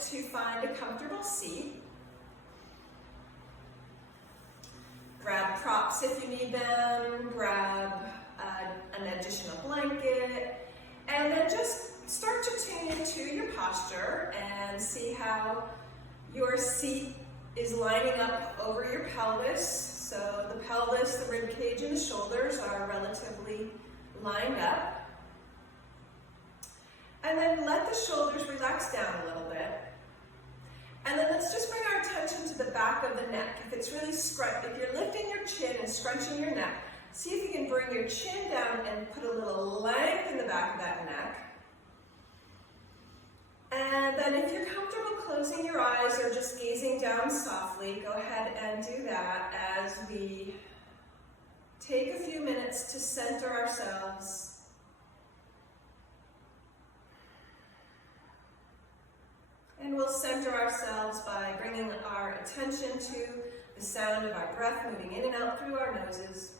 to find a comfortable seat. Grab props if you need them, grab an additional blanket, and then just start to tune into your posture and see how your seat is lining up over your pelvis. So the pelvis, the rib cage, and the shoulders are relatively lined up. And then let the shoulders relax down a little bit. And then let's just bring our attention to the back of the neck. If it's really if you're lifting your chin and scrunching your neck, see if you can bring your chin down and put a little length in the back of that neck. And then if you're comfortable closing your eyes or just gazing down softly, go ahead and do that as we take a few minutes to center ourselves. And we'll center ourselves by bringing our attention to the sound of our breath moving in and out through our noses.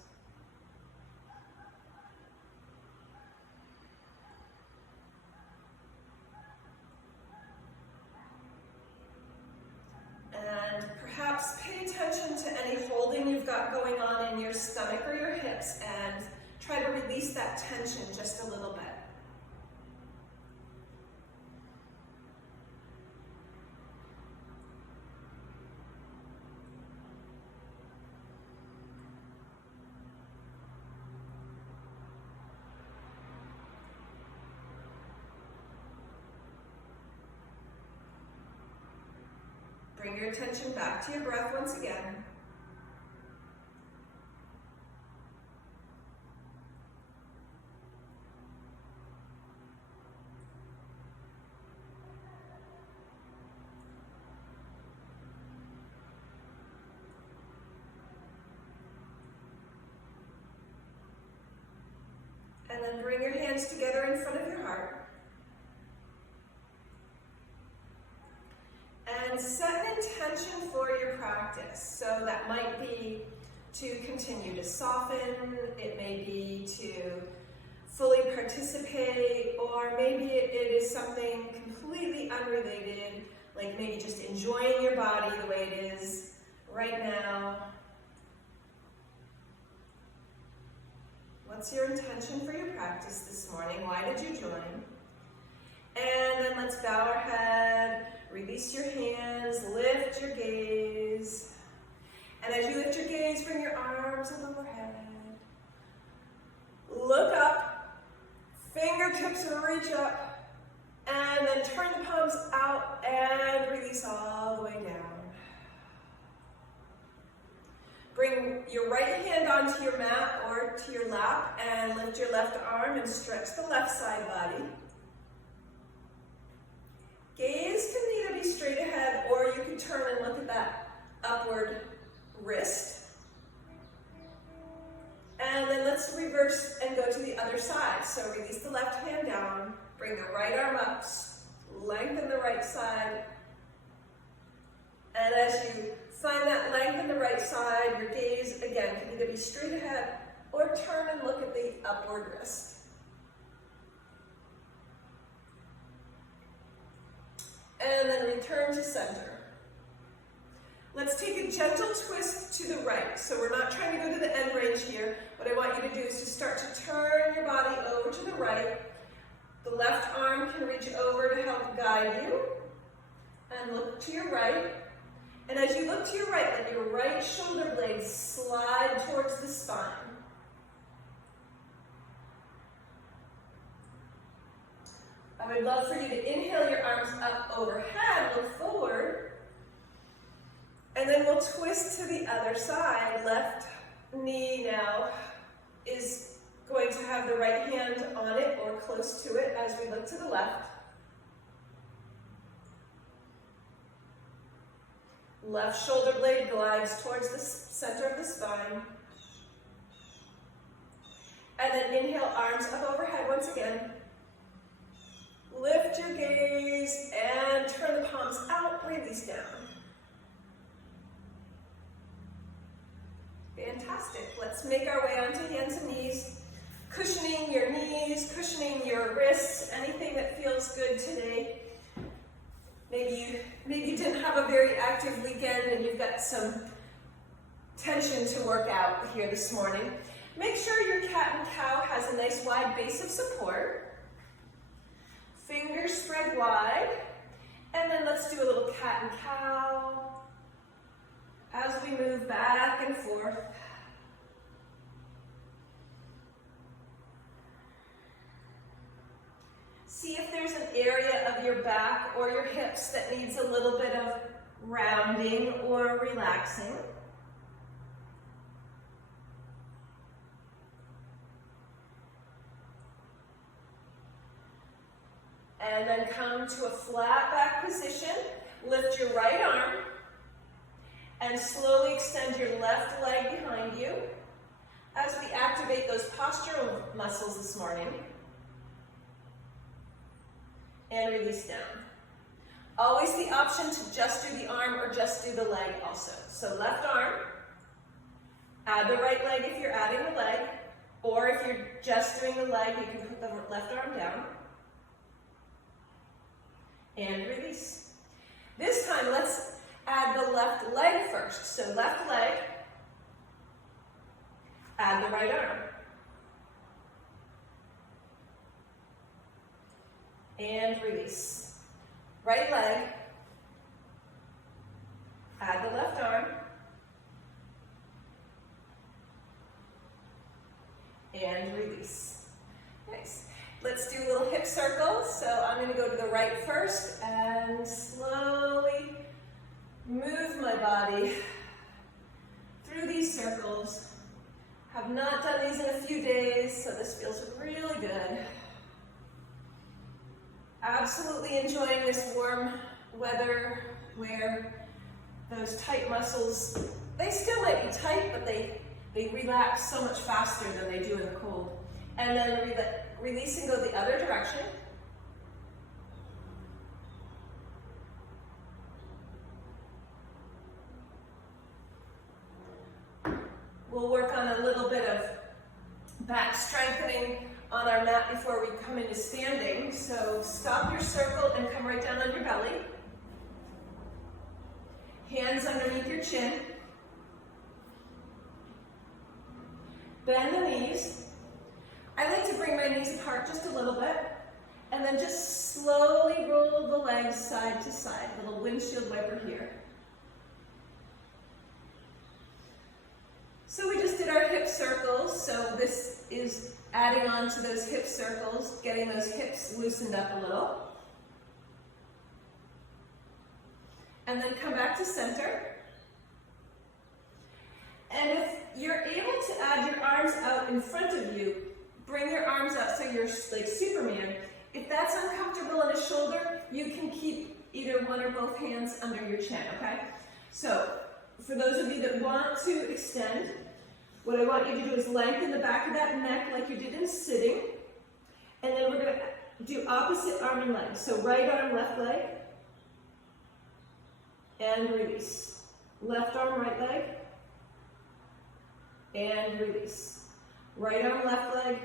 And perhaps pay attention to any holding you've got going on in your stomach or your hips and try to release that tension just a little bit. Bring your attention back to your breath once again. And then bring your hands together in front of your heart. And set an intention for your practice. So that might be to continue to soften, it may be to fully participate, or maybe it is something completely unrelated, like maybe just enjoying your body the way it is right now. What's your intention for your practice this morning? Why did you join? And then let's bow our head, release your hands, lift your gaze. And as you lift your gaze, bring your arms up overhead. Look up, fingertips reach up, and then turn the palms out and release all the way down. Bring your right hand onto your mat or to your lap and lift your left arm and stretch the left side body. Gaze can either be straight ahead or you can turn and look at that upward wrist. And then let's reverse and go to the other side. So release the left hand down, bring the right arm up, lengthen the right side. And as you find that length in the right side, your gaze again can either be straight ahead or turn and look at the upward wrist. And then return to center. Let's take a gentle twist to the right. So we're not trying to go to the end range here. What I want you to do is to start to turn your body over to the right. The left arm can reach over to help guide you. And look to your right. And as you look to your right, let your right shoulder blade slide towards the spine. I would love for you to inhale your arms up overhead, look forward, and then we'll twist to the other side. Left knee now is going to have the right hand on it or close to it as we look to the left. Left shoulder blade glides towards the center of the spine. And then inhale, arms up overhead once again. Lift your gaze and turn the palms out, release down. Fantastic. Let's make our way onto hands and knees. Cushioning your knees, cushioning your wrists, anything that feels good today. Maybe you didn't have a very active weekend and you've got some tension to work out here this morning. Make sure your cat and cow has a nice wide base of support. Fingers spread wide. And then let's do a little cat and cow as we move back and forth. See if there's an area of your back or your hips that needs a little bit of rounding or relaxing. And then come to a flat back position. Lift your right arm and slowly extend your left leg behind you as we activate those postural muscles this morning. And release down. Always the option to just do the arm or just do the leg also. So left arm, add the right leg if you're adding the leg, or if you're just doing the leg, you can put the left arm down. And release. This time, let's add the left leg first. So left leg, add the right arm. And release. Right leg, add the left arm. And release. Nice. Let's do a little hip circle. So I'm going to go to the right first and slowly move my body through these circles. Have not done these in a few days, so this feels really good. Absolutely enjoying this warm weather where those tight muscles, they still might be tight, but they relax so much faster than they do in the cold. And then release and go the other direction. We'll work on a little bit of back strengthening on our mat before we come into standing. So stop your circle and come right down on your belly. Hands underneath your chin. Bend the knees. I like to bring my knees apart just a little bit, and then just slowly roll the legs side to side. Little windshield wiper here. So we just did our hip circles, so this is adding on to those hip circles, getting those hips loosened up a little. And then come back to center. And if you're able to add your arms out in front of you, bring your arms out so you're like Superman. If that's uncomfortable in a shoulder, you can keep either one or both hands under your chin, okay? So, for those of you that want to extend, what I want you to do is lengthen the back of that neck like you did in sitting. And then we're going to do opposite arm and leg. So right arm, left leg. And release. Left arm, right leg. And release. Right arm, left leg.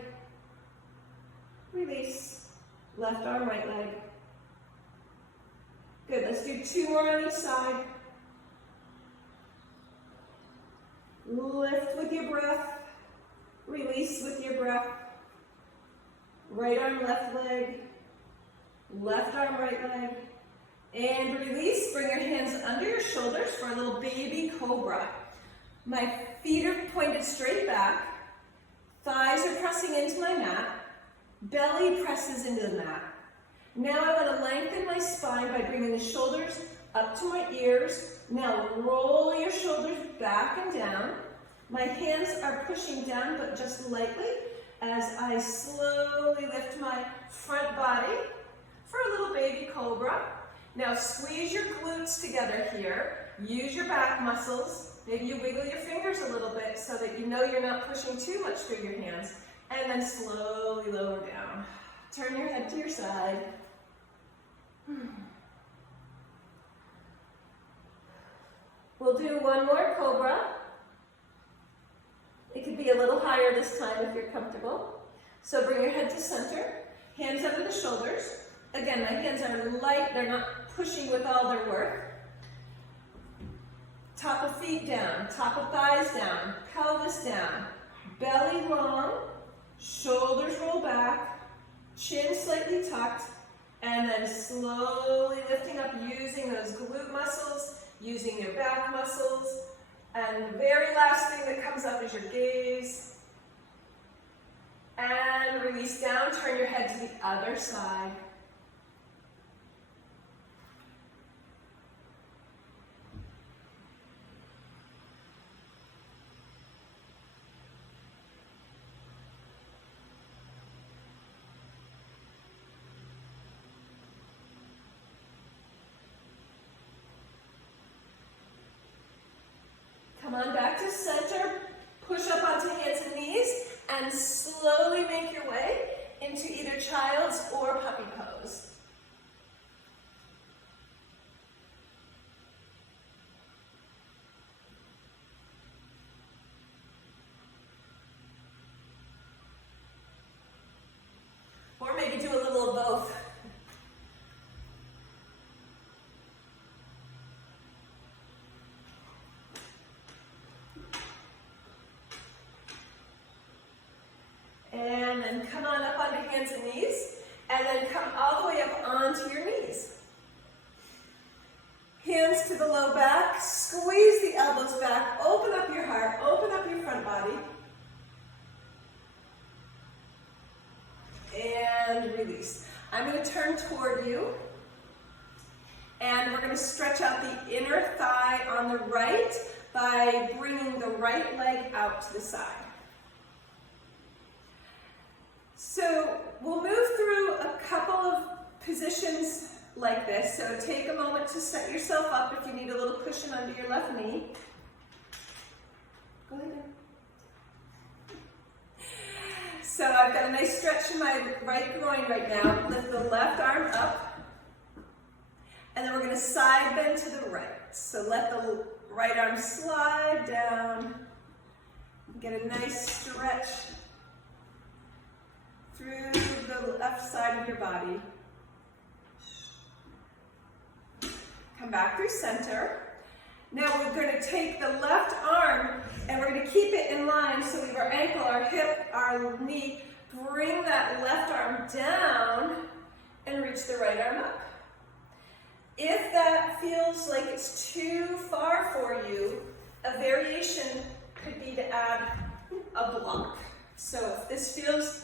Release. Left arm, right leg. Good. Let's do 2 more on each side. Lift with your breath. Release with your breath. Right arm, left leg. Left arm, right leg. And release. Bring your hands under your shoulders for a little baby cobra. My feet are pointed straight back. Thighs are pressing into my mat. Belly presses into the mat. Now I want to lengthen my spine by bringing the shoulders up to my ears. Now roll your shoulders back and down. My hands are pushing down, but just lightly, as I slowly lift my front body for a little baby cobra. Now squeeze your glutes together here. Use your back muscles. Maybe you wiggle your fingers a little bit so that you know you're not pushing too much through your hands. And then slowly lower down. Turn your head to your side. We'll do one more cobra. It could be a little higher this time if you're comfortable. So bring your head to center. Hands under the shoulders. Again, my hands are light. They're not pushing with all their work. Top of feet down, top of thighs down, pelvis down, belly long, shoulders roll back, chin slightly tucked, and then slowly lifting up using those glute muscles, using your back muscles. And the very last thing that comes up is your gaze. And release down, turn your head to the other side. Come on back to center, push up onto hands and knees, and slowly make your way into either child's or puppy pose. Or maybe do a little of both. And then come on up onto hands and knees, and then come all the way up onto your knees. Hands to the low back, squeeze the elbows back, open up your heart, open up your front body. And release. I'm going to turn toward you, and we're going to stretch out the inner thigh on the right by bringing the right leg out to the side. So we'll move through a couple of positions like this. So take a moment to set yourself up if you need a little cushion under your left knee. Go ahead. So I've got a nice stretch in my right groin right now. Lift the left arm up. And then we're going to side bend to the right. So let the right arm slide down. Get a nice stretch through the left side of your body. Come back through center. Now we're going to take the left arm and we're going to keep it in line. So we have our ankle, our hip, our knee. Bring that left arm down and reach the right arm up. If that feels like it's too far for you, a variation could be to add a block. So if this feels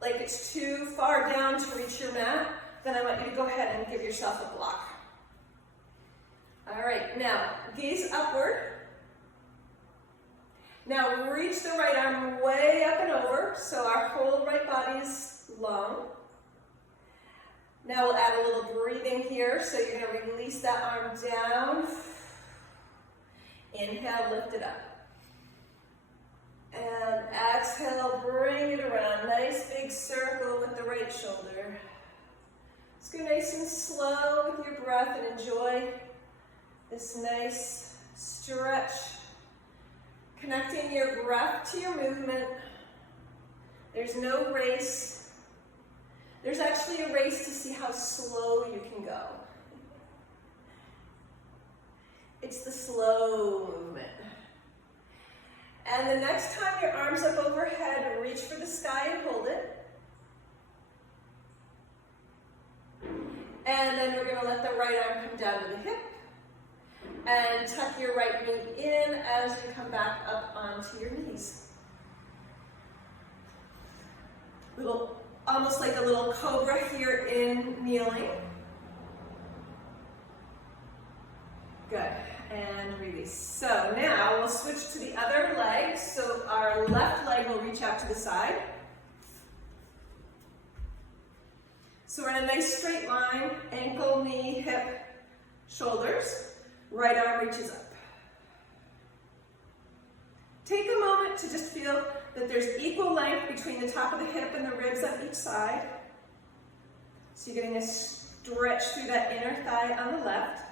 like it's too far down to reach your mat, then I want you to go ahead and give yourself a block. All right, now gaze upward. Now reach the right arm way up and over, so our whole right body is long. Now we'll add a little breathing here, so you're going to release that arm down. Inhale, lift it up. And exhale, bring it around. Nice big circle with the right shoulder. Just go nice and slow with your breath and enjoy this nice stretch. Connecting your breath to your movement. There's no race. There's actually a race to see how slow you can go. It's the slow movement. And the next time your arm's up overhead, reach for the sky and hold it. And then we're going to let the right arm come down to the hip. And tuck your right knee in as you come back up onto your knees. Almost like a little cobra here in kneeling. Good. And release. So now we'll switch to the other leg. So our left leg will reach out to the side. So we're in a nice straight line. Ankle, knee, hip, shoulders. Right arm reaches up. Take a moment to just feel that there's equal length between the top of the hip and the ribs on each side. So you're getting a stretch through that inner thigh on the left.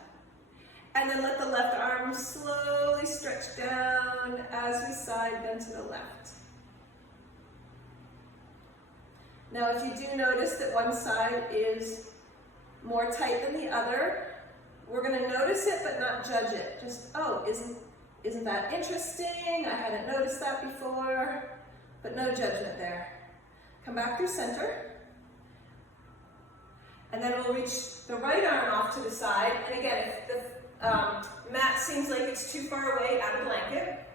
And then let the left arm slowly stretch down as we side bend to the left. Now if you do notice that one side is more tight than the other. We're going to notice it but not judge it. Just, oh, isn't that interesting? I hadn't noticed that before. But no judgment there. Come back through center. And then we'll reach the right arm off to the side. And again, if the mat seems like it's too far away, add a blanket.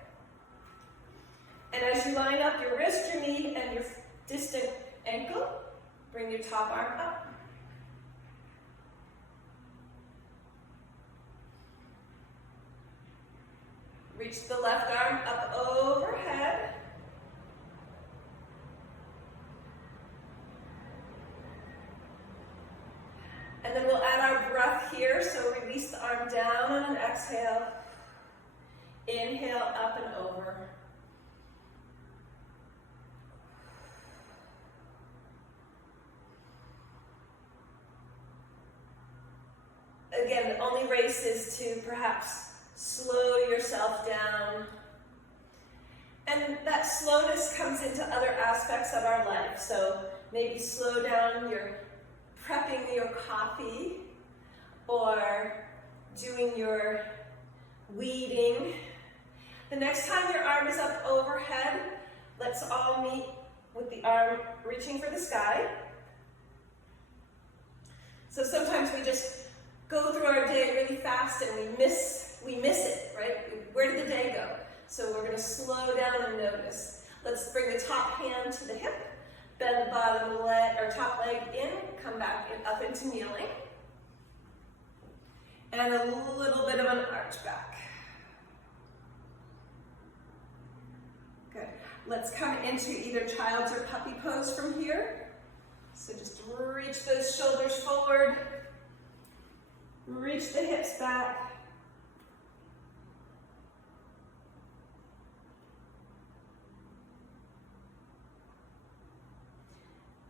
And as you line up your wrist, your knee, and your distant ankle, bring your top arm up. Reach the left arm up overhead. And then we'll add our breath here, so release the arm down on an exhale. Inhale, up and over. Again, the only race is to perhaps slow yourself down. And that slowness comes into other aspects of our life. So maybe slow down your prepping your coffee or doing your weeding. The next time your arm is up overhead, let's all meet with the arm reaching for the sky. So sometimes we just go through our day really fast and we miss it, right? Where did the day go? So we're going to slow down and notice. Let's bring the top hand to the hip, bend the bottom leg or top leg in, come back up into kneeling, and a little bit of an arch back. Good. Let's come into either child's or puppy pose from here. So just reach those shoulders forward, reach the hips back.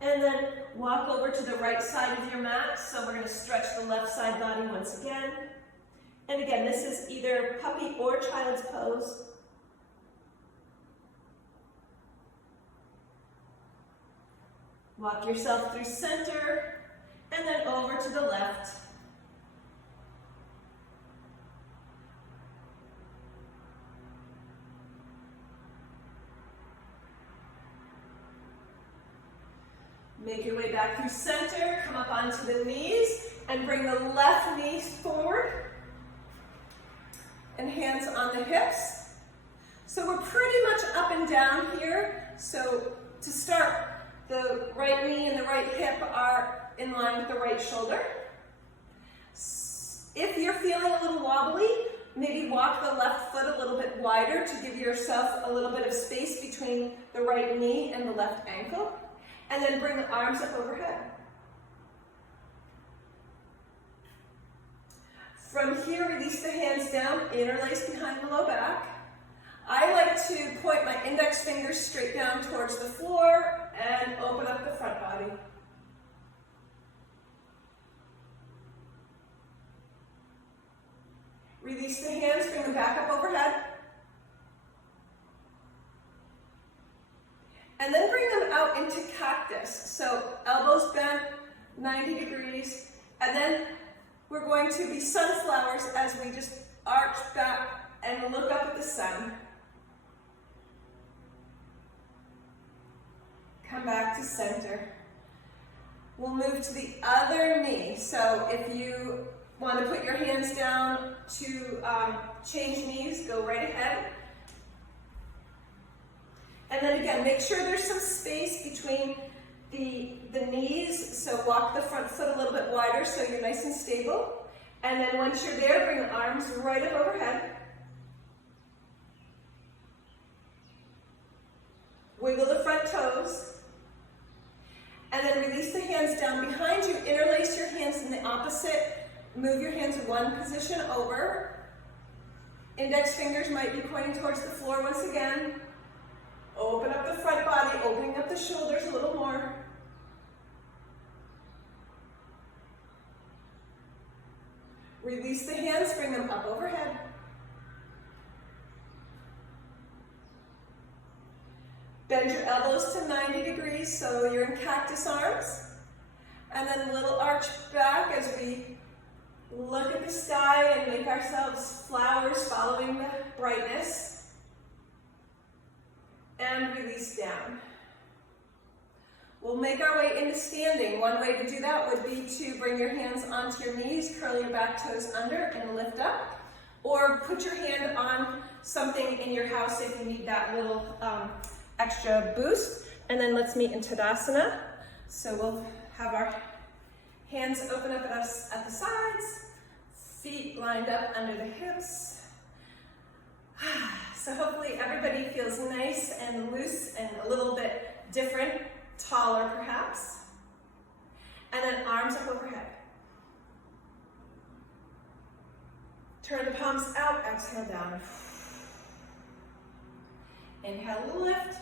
And then walk over to the right side of your mat. So we're going to stretch the left side body once again. And again, this is either puppy or child's pose. Walk yourself through center and then over to the left. Make your way back through center, come up onto the knees, and bring the left knee forward. And hands on the hips. So we're pretty much up and down here. So to start, the right knee and the right hip are in line with the right shoulder. If you're feeling a little wobbly, maybe walk the left foot a little bit wider to give yourself a little bit of space between the right knee and the left ankle. And then bring the arms up overhead. From here, release the hands down, interlace behind the low back. I like to point my index fingers straight down towards the floor and open up the front body. Release the hands, bring them back up overhead. And then bring them out into cactus. So elbows bent, 90 degrees. And then we're going to be sunflowers as we just arch back and look up at the sun. Come back to center. We'll move to the other knee. So if you want to put your hands down to change knees, go right ahead. And then again, make sure there's some space between the knees. So walk the front foot a little bit wider so you're nice and stable. And then once you're there, bring the arms right up overhead. Wiggle the front toes. And then release the hands down behind you. Interlace your hands in the opposite. Move your hands one position over. Index fingers might be pointing towards the floor once again. Open up the front body, opening up the shoulders a little more. Release the hands, bring them up overhead. Bend your elbows to 90 degrees so you're in cactus arms. And then a little arch back as we look at the sky and make ourselves flowers following the brightness. And release down. We'll make our way into standing. One way to do that would be to bring your hands onto your knees, curl your back toes under, and lift up. Or put your hand on something in your house if you need that little extra boost. And then let's meet in Tadasana. So we'll have our hands open up at us at the sides, feet lined up under the hips. So hopefully everybody feels nice and loose and a little bit different, taller perhaps. And then arms up overhead. Turn the palms out, exhale down. Inhale, lift.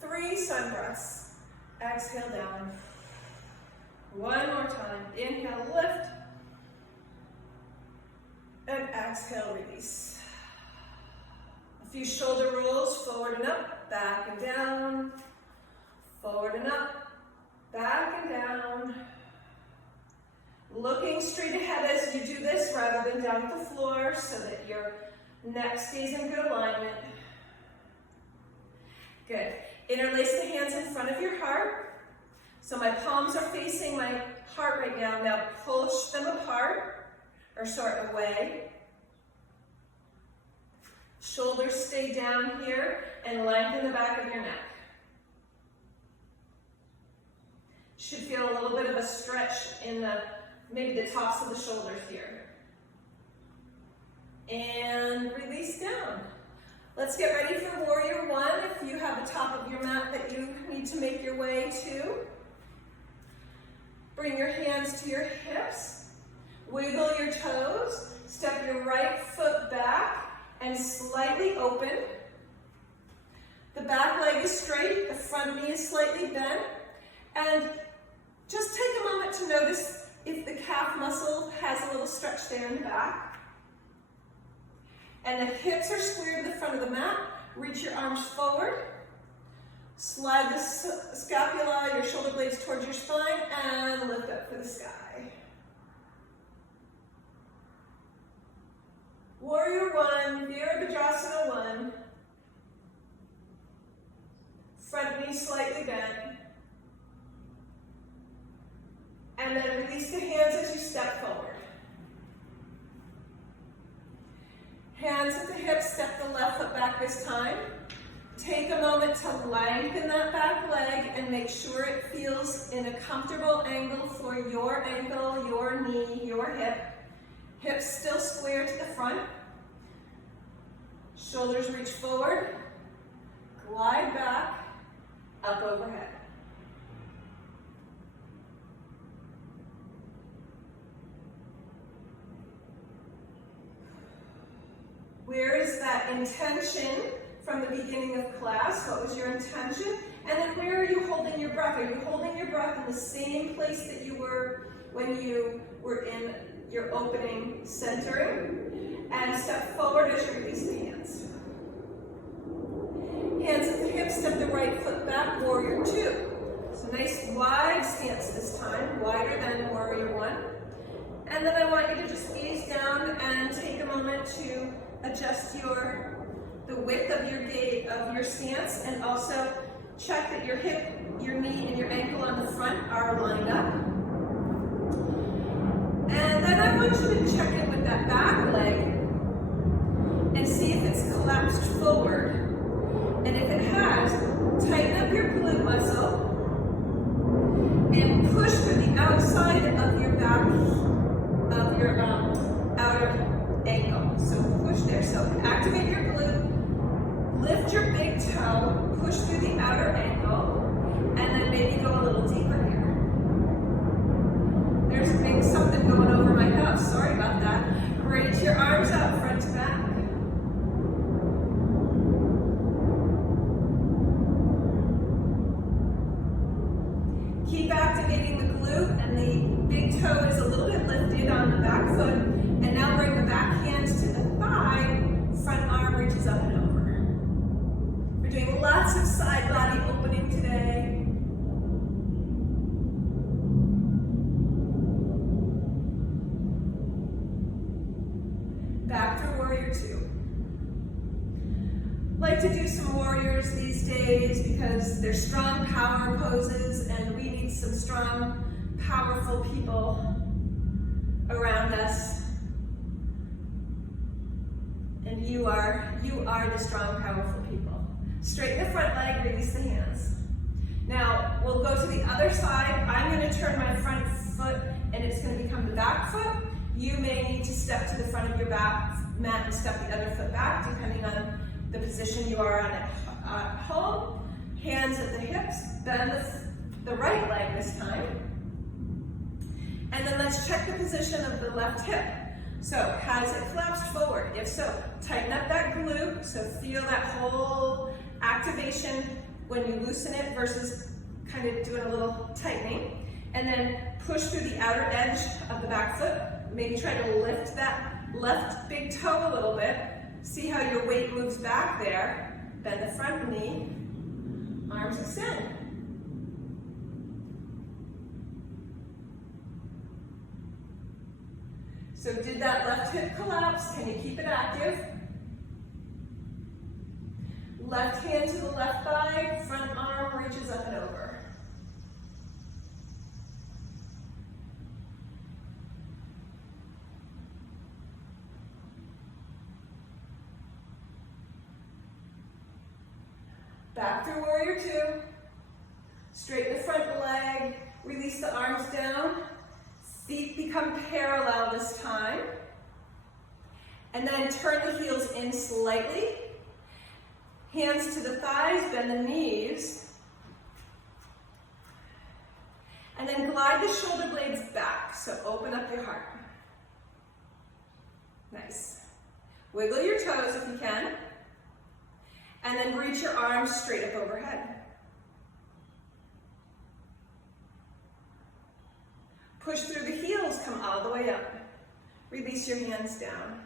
3 sun breaths. Exhale down. One more time. Inhale, lift. And exhale, release. A few shoulder rolls, forward and up, back and down. Forward and up, back and down. Looking straight ahead as you do this rather than down at the floor so that your neck stays in good alignment. Good. Interlace the hands in front of your heart. So my palms are facing my heart right now. Now push them apart, or sorry, away. Shoulders stay down here and lengthen the back of your neck. Should feel a little bit of a stretch in maybe the tops of the shoulders here. And release down. Let's get ready for Warrior One. If you have the top of your mat that you need to make your way to, bring your hands to your hips. Wiggle your toes. Step your right foot back and slightly open. The back leg is straight. The front knee is slightly bent. And just take a moment to notice if the calf muscle has a little stretch there in the back. And the hips are squared to the front of the mat. Reach your arms forward. Slide the scapula, your shoulder blades towards your spine, and lift up for the sky. Warrior One, Virabhadrasana 1. Front knee slightly bent. And then release the hands as you step forward. Hands at the hips, step the left foot back this time. Take a moment to lengthen that back leg and make sure it feels in a comfortable angle for your ankle, your knee, your hip. Hips still square to the front. Shoulders reach forward. Glide back, up overhead. Where is that intention from the beginning of class? What was your intention? And then where are you holding your breath? Are you holding your breath in the same place that you were when you were in your opening centering? And step forward as you release the hands. Hands at the hips, step the right foot back, Warrior Two. So nice wide stance this time, wider than Warrior One. And then I want you to just gaze down and take a moment to adjust the width of your stance, and also check that your hip, your knee, and your ankle on the front are lined up. And then I want you to check in with that back leg and see if it's collapsed forward. And if it has, tighten up your glute muscle and push through the outside of your back, of your outer ankle. So push there. So activate your glute, lift your big toe, push through the outer ankle, and then maybe go a little deeper here. There's something going over my house. Sorry about that. Reach your arms out front to back. Keep activating the glute, and the big toe is a little bit lifted on the back foot. And now bring the back hands to the thigh, front arm reaches up and over. We're doing lots of side body opening today. two. Like to do some warriors these days because they're strong power poses and we need some strong, powerful people around us. And you are the strong, powerful people. Straighten the front leg, release the hands. Now, we'll go to the other side. I'm going to turn my front foot and it's going to become the back foot. You may need to step to the front of your back mat and step the other foot back, depending on the position you are on at home. Hands at the hips, bend the right leg this time. And then let's check the position of the left hip. So, has it collapsed forward? If so, tighten up that glute, so feel that whole activation when you loosen it versus kind of doing a little tightening. And then push through the outer edge of the back foot. Maybe try to lift that left big toe a little bit. See how your weight moves back there. Bend the front knee, arms extend. So did that left hip collapse? Can you keep it active? Left hand to the left thigh, front arm reaches up and over. Back through warrior two. Straighten the front leg, release the arms down. Feet become parallel this time. And then turn the heels in slightly. Hands to the thighs, bend the knees. And then glide the shoulder blades back, so open up your heart. Nice. Wiggle your toes if you can. And then reach your arms straight up overhead. Push through the heels, come all the way up. Release your hands down.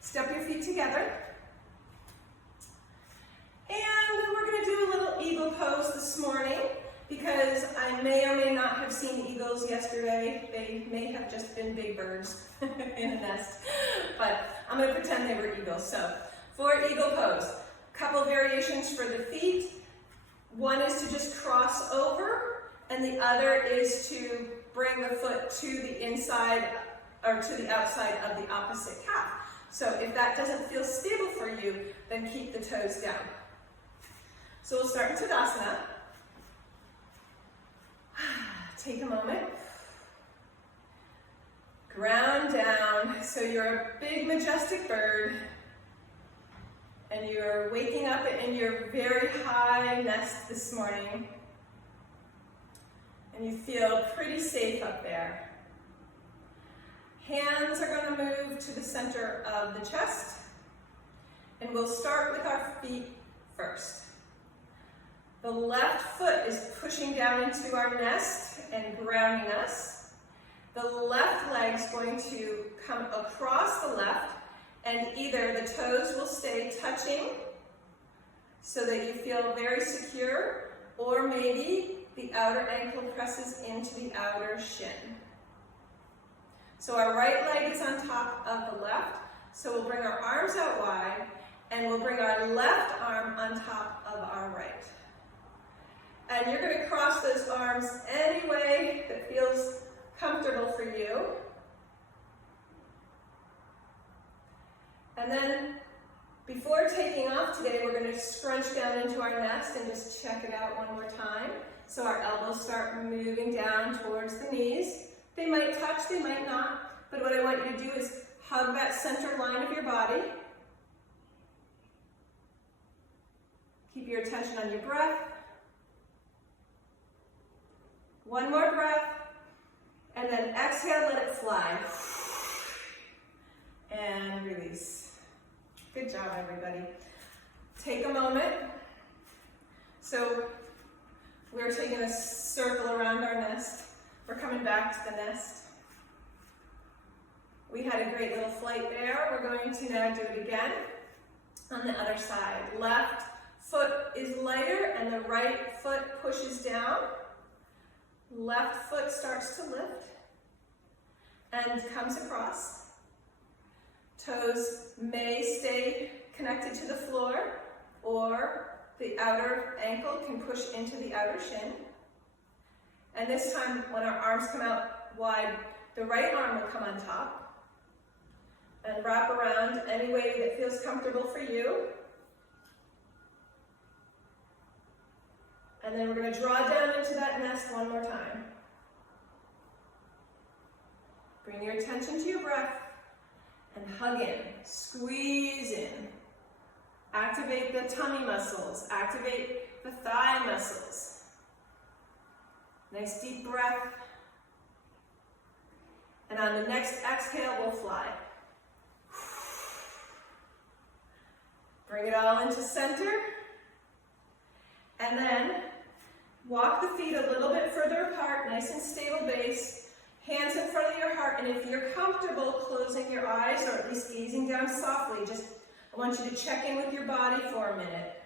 Step your feet together. And we're going to do a little eagle pose this morning because I may or may not have seen eagles yesterday. They may have just been big birds in a nest, but I'm going to pretend they were eagles. So for eagle pose, a couple variations for the feet. One is to just cross over, and the other is to bring the foot to the inside or to the outside of the opposite calf. So if that doesn't feel stable for you, then keep the toes down. So we'll start in Tadasana. Take a moment. Ground down. So you're a big, majestic bird. And you're waking up in your very high nest this morning. And you feel pretty safe up there. Hands are going to move to the center of the chest. And we'll start with our feet first. The left foot is pushing down into our nest and grounding us. The left leg is going to come across the left, and either the toes will stay touching so that you feel very secure, or maybe the outer ankle presses into the outer shin. So our right leg is on top of the left, so we'll bring our arms out wide, and we'll bring our left arm on top of our right. And you're going to cross those arms any way that feels comfortable for you. And then, before taking off today, we're going to scrunch down into our nest and just check it out one more time. So our elbows start moving down towards the knees. They might touch, they might not, but what I want you to do is hug that center line of your body. Keep your attention on your breath. One more breath, and then exhale, let it fly. And release. Good job, everybody. Take a moment. So we're taking a circle around our nest. We're coming back to the nest. We had a great little flight there. We're going to now do it again on the other side. Left foot is lighter and the right foot pushes down. Left foot starts to lift and comes across. Toes may stay connected to the floor, or the outer ankle can push into the outer shin. And this time, when our arms come out wide, the right arm will come on top and wrap around any way that feels comfortable for you. And then we're going to draw down into that nest one more time. Bring your attention to your breath and hug in, squeeze in. Activate the tummy muscles, activate the thigh muscles. Nice deep breath. And on the next exhale, we'll fly. Bring it all into center. And then walk the feet a little bit further apart, nice and stable base. Hands in front of your heart, and if you're comfortable closing your eyes or at least gazing down softly, I want you to check in with your body for a minute.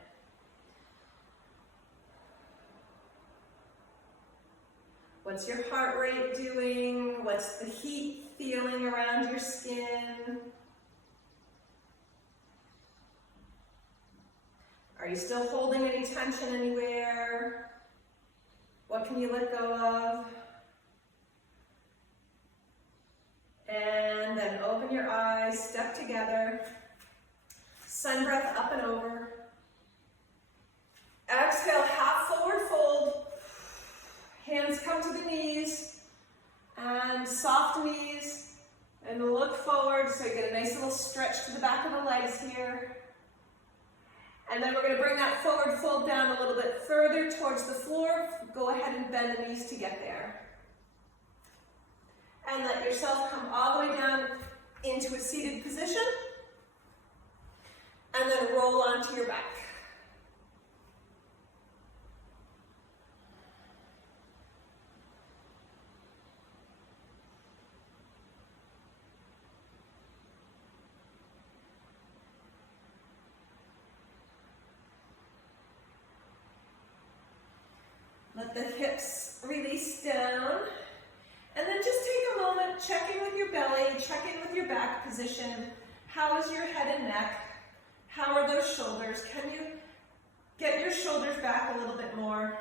What's your heart rate doing? What's the heat feeling around your skin? Are you still holding any tension anywhere? What can you let go of? And then open your eyes, step together. Sun breath up and over. Exhale, half forward fold. Hands come to the knees. And soft knees. And look forward so you get a nice little stretch to the back of the legs here. And then we're going to bring that forward fold down a little bit further towards the floor. Go ahead and bend the knees to get there. And let yourself come all the way down into a seated position. And then roll onto your back. Let the hips release down. And then just take a moment, check in with your belly, check in with your back position. How is your head and neck? How are those shoulders? Can you get your shoulders back a little bit more?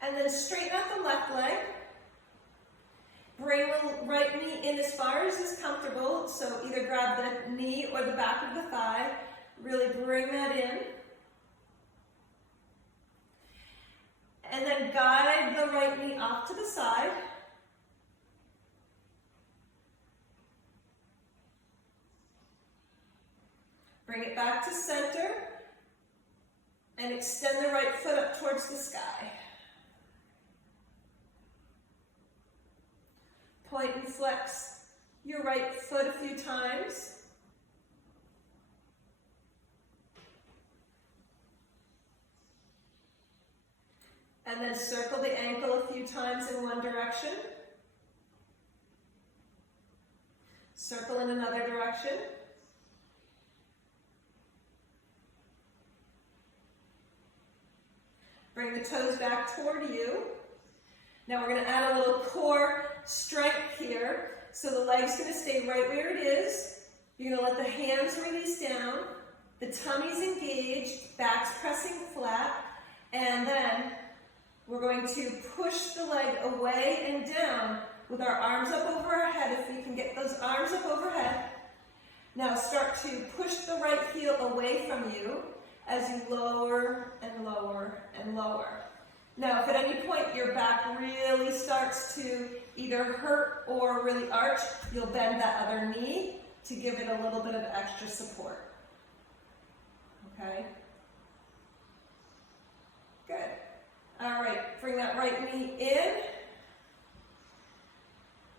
And then straighten out the left leg. Bring the right knee in as far as is comfortable. So either grab the knee or the back of the thigh. Really bring that in. And then guide the right knee off to the side. Bring it back to center. And extend the right foot up towards the sky. Point and flex your right foot a few times. And then circle the ankle a few times in one direction. Circle in another direction. Bring the toes back toward you. Now we're going to add a little core strength here. So the leg's going to stay right where it is. You're going to let the hands release down. The tummy's engaged, back's pressing flat. And then we're going to push the leg away and down with our arms up over our head. If you can get those arms up overhead. Now start to push the right heel away from you as you lower and lower and lower. Now, if at any point your back really starts to either hurt or really arch, you'll bend that other knee to give it a little bit of extra support. Okay? Good. All right, bring that right knee in.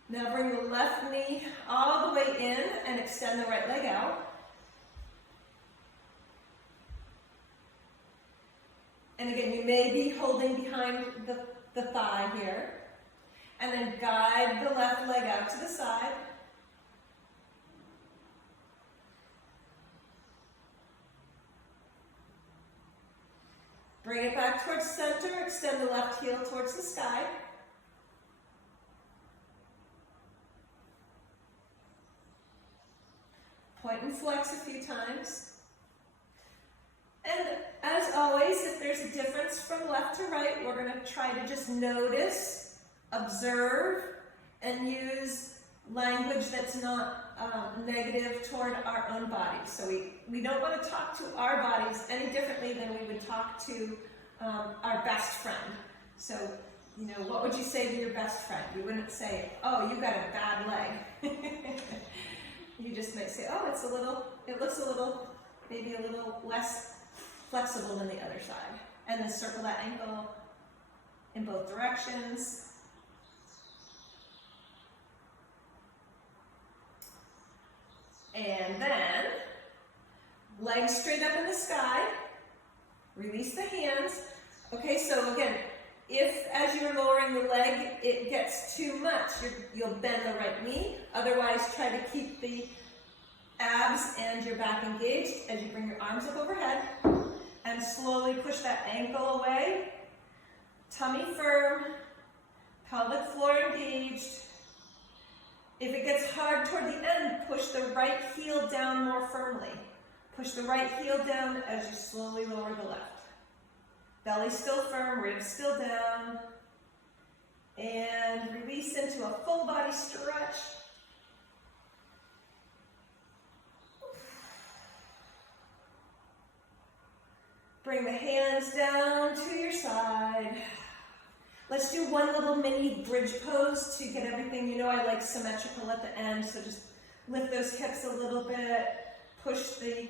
Now bring the left knee all the way in and extend the right leg out. And again, you may be holding behind the thigh here. And then guide the left leg out to the side. Bring it back towards center, extend the left heel towards the sky. and flex a few times. And as always, if there's a difference from left to right, we're going to try to just notice, observe, and use language that's not negative toward our own bodies. So we don't want to talk to our bodies any differently than we would talk to our best friend. So, you know, what would you say to your best friend? You wouldn't say, oh, you got a bad leg. You just might say, oh, it looks a little, maybe a little less flexible than the other side. And then circle that ankle in both directions. And then, legs straight up in the sky. Release the hands. Okay, so again, if as you're lowering the leg, it gets too much, you'll bend the right knee. Otherwise, try to keep the abs and your back engaged as you bring your arms up overhead. And slowly push that ankle away. Tummy firm. Pelvic floor engaged. If it gets hard toward the end, push the right heel down more firmly. Push the right heel down as you slowly lower the left. Belly still firm, ribs still down. And release into a full body stretch. Bring the hands down to your side. Let's do one little mini bridge pose to get everything. You know I like symmetrical at the end, so just lift those hips a little bit, push the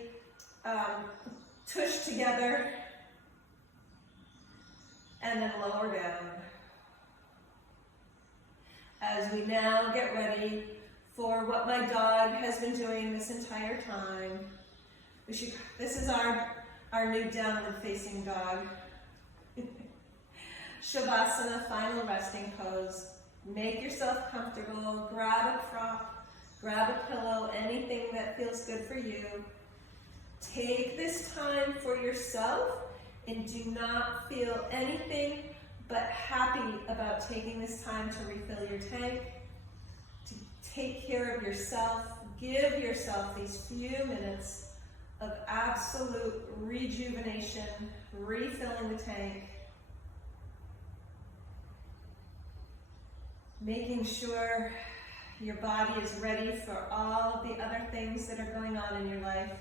tush together, and then lower down. As we now get ready for what my dog has been doing this entire time. This is our new downward facing dog. Shavasana, final resting pose. Make yourself comfortable, grab a prop, grab a pillow, anything that feels good for you. Take this time for yourself and do not feel anything but happy about taking this time to refill your tank, to take care of yourself. Give yourself these few minutes of absolute rejuvenation, refilling the tank. Making sure your body is ready for all the other things that are going on in your life.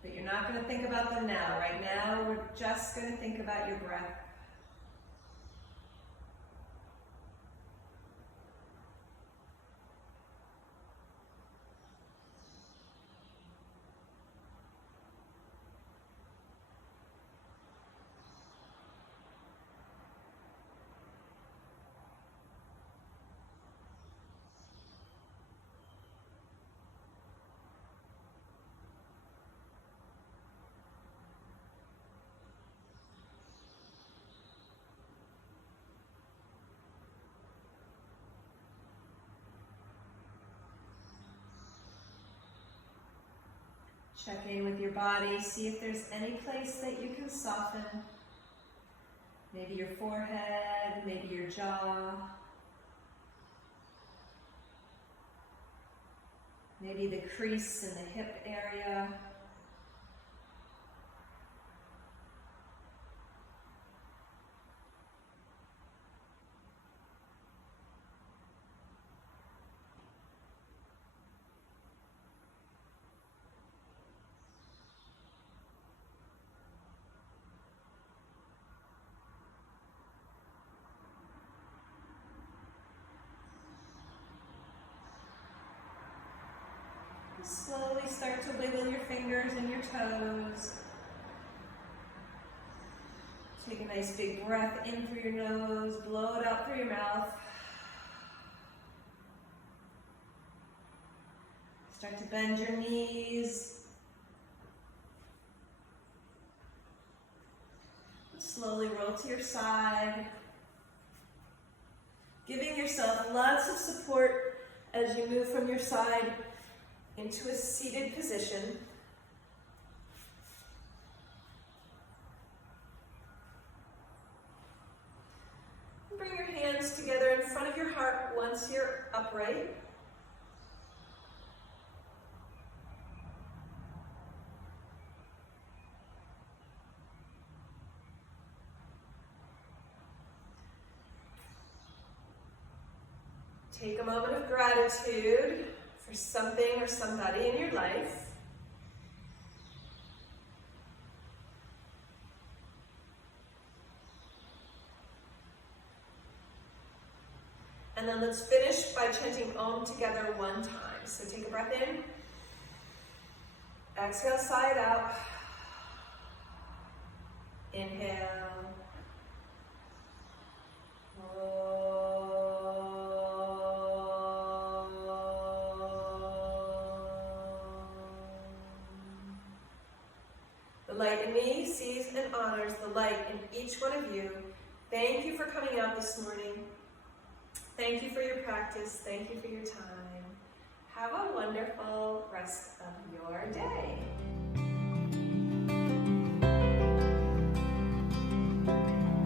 But you're not going to think about them now. Right now, we're just going to think about your breath. Check in with your body, see if there's any place that you can soften. Maybe your forehead, maybe your jaw. Maybe the crease in the hip area. Slowly start to wiggle your fingers and your toes. Take a nice big breath in through your nose, blow it out through your mouth. Start to bend your knees. Slowly roll to your side. Giving yourself lots of support as you move from your side into a seated position. Bring your hands together in front of your heart once you're upright. Take a moment of gratitude for something or somebody in your life. And then let's finish by chanting Om together one time. So take a breath in. Exhale, sigh it out. Inhale. The light in me sees and honors the light in each one of you. Thank you for coming out this morning. Thank you for your practice. Thank you for your time. Have a wonderful rest of your day.